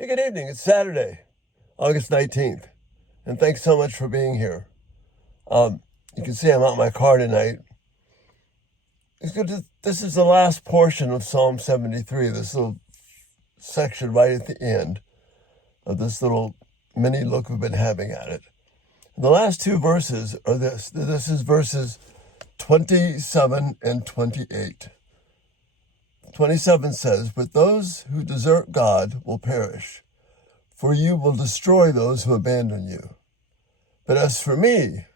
Hey, good evening. It's Saturday, August 19th, and thanks so much for being here. You can see I'm out in my car tonight. This is the last portion of Psalm 73, this little section right at the end of this little mini look we've been having at it. And the last two verses are this. This is verses 27 and 28. 27 says, "But those who desert God will perish, for you will destroy those who abandon you. But as for me,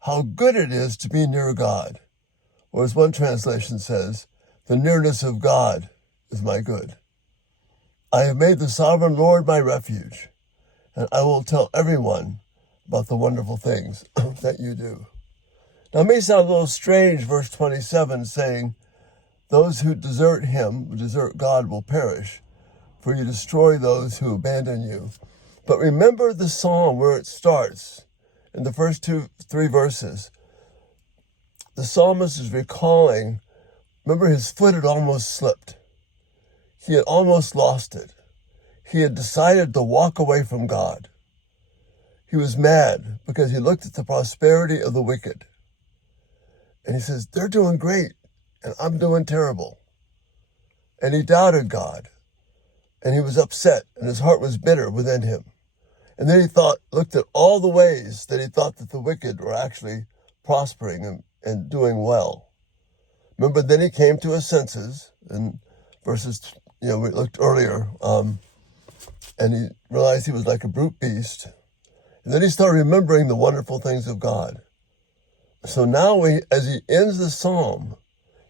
how good it is to be near God." Or as one translation says, "The nearness of God is my good. I have made the sovereign Lord my refuge, and I will tell everyone about the wonderful things that you do." Now it may sound a little strange, verse 27 saying, "Those who desert him, who desert God, will perish, for you destroy those who abandon you." But remember the psalm where it starts in the first three verses. The psalmist is recalling, remember his foot had almost slipped. He had almost lost it. He had decided to walk away from God. He was mad because he looked at the prosperity of the wicked. And he says, they're doing great, and I'm doing terrible. And he doubted God. And he was upset, and his heart was bitter within him. And then he looked at all the ways that he thought that the wicked were actually prospering and doing well. Remember, then he came to his senses, in verses, we looked earlier, and he realized he was like a brute beast. And then he started remembering the wonderful things of God. So now as he ends the psalm,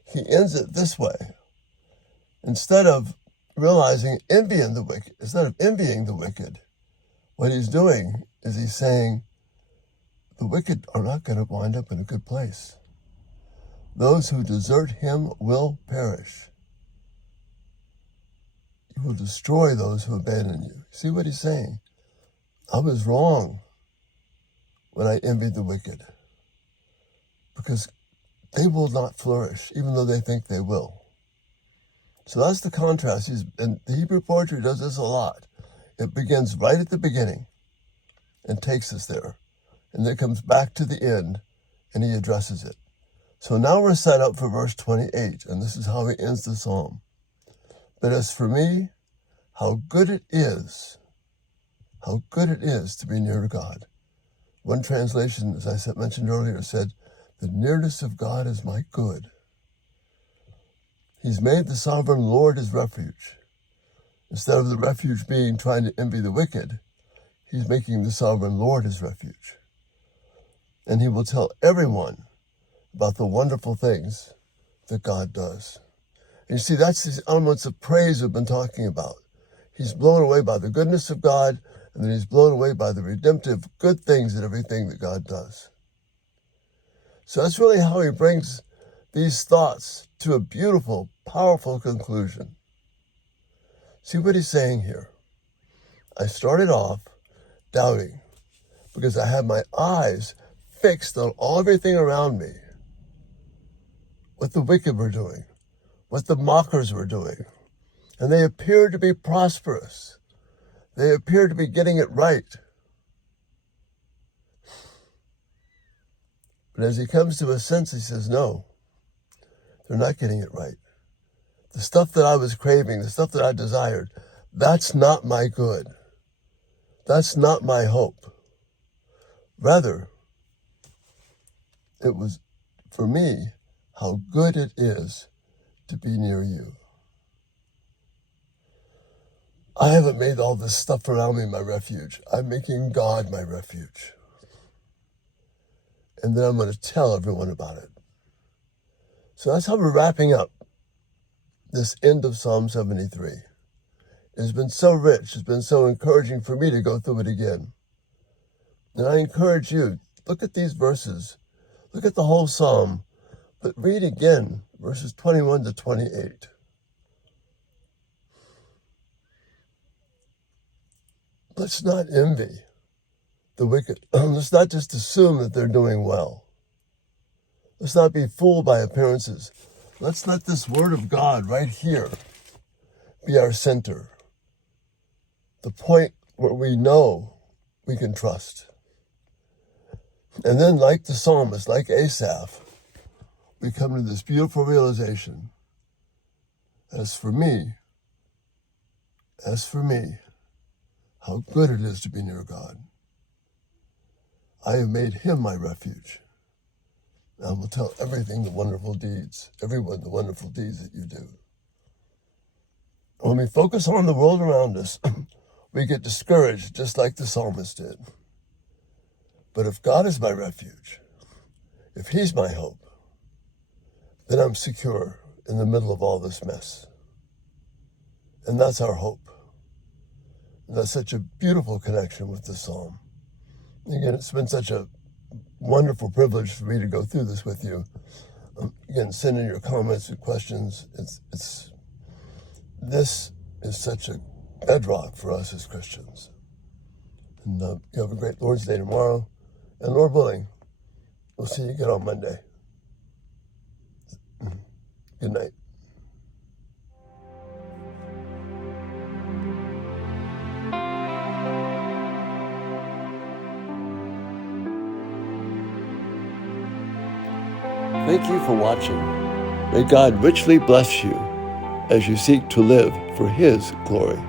he ends it this way. Instead of envying the wicked, what he's doing is he's saying, the wicked are not going to wind up in a good place. Those who desert him will perish. You will destroy those who abandon you. See what he's saying? I was wrong when I envied the wicked, because they will not flourish, even though they think they will. So that's the contrast. And the Hebrew poetry does this a lot. It begins right at the beginning and takes us there. And then comes back to the end and he addresses it. So now we're set up for verse 28, and this is how he ends the psalm. "But as for me, how good it is to be near to God." One translation, as I mentioned earlier, said, "The nearness of God is my good." He's made the sovereign Lord his refuge. Instead of the refuge being trying to envy the wicked, he's making the sovereign Lord his refuge. And he will tell everyone about the wonderful things that God does. And you see, that's these elements of praise we've been talking about. He's blown away by the goodness of God, and then he's blown away by the redemptive good things and everything that God does. So that's really how he brings these thoughts to a beautiful, powerful conclusion. See what he's saying here? I started off doubting because I had my eyes fixed on everything around me. What the wicked were doing, what the mockers were doing. And they appeared to be prosperous. They appeared to be getting it right. But as he comes to his sense, he says, no, they're not getting it right. The stuff that I was craving, the stuff that I desired, that's not my good. That's not my hope. Rather, it was, for me, how good it is to be near you. I haven't made all this stuff around me my refuge. I'm making God my refuge. And then I'm going to tell everyone about it. So that's how we're wrapping up this end of Psalm 73. It's been so rich. It's been so encouraging for me to go through it again. And I encourage you, look at these verses. Look at the whole psalm. But read again verses 21 to 28. Let's not envy the wicked. Let's not just assume that they're doing well. Let's not be fooled by appearances. Let's let this word of God right here be our center. the point where we know we can trust. And then, like the psalmist, like Asaph, we come to this beautiful realization. As for me, how good it is to be near God. I have made him my refuge. And I will tell everyone the wonderful deeds that you do. When we focus on the world around us, we get discouraged just like the psalmist did. But if God is my refuge, if he's my hope, then I'm secure in the middle of all this mess. And that's our hope. And that's such a beautiful connection with the psalm. Again, it's been such a wonderful privilege for me to go through this with you. Again, send in your comments and questions. This is such a bedrock for us as Christians. And you have a great Lord's Day tomorrow. And Lord willing, we'll see you again on Monday. Good night. Thank you for watching. May God richly bless you as you seek to live for his glory.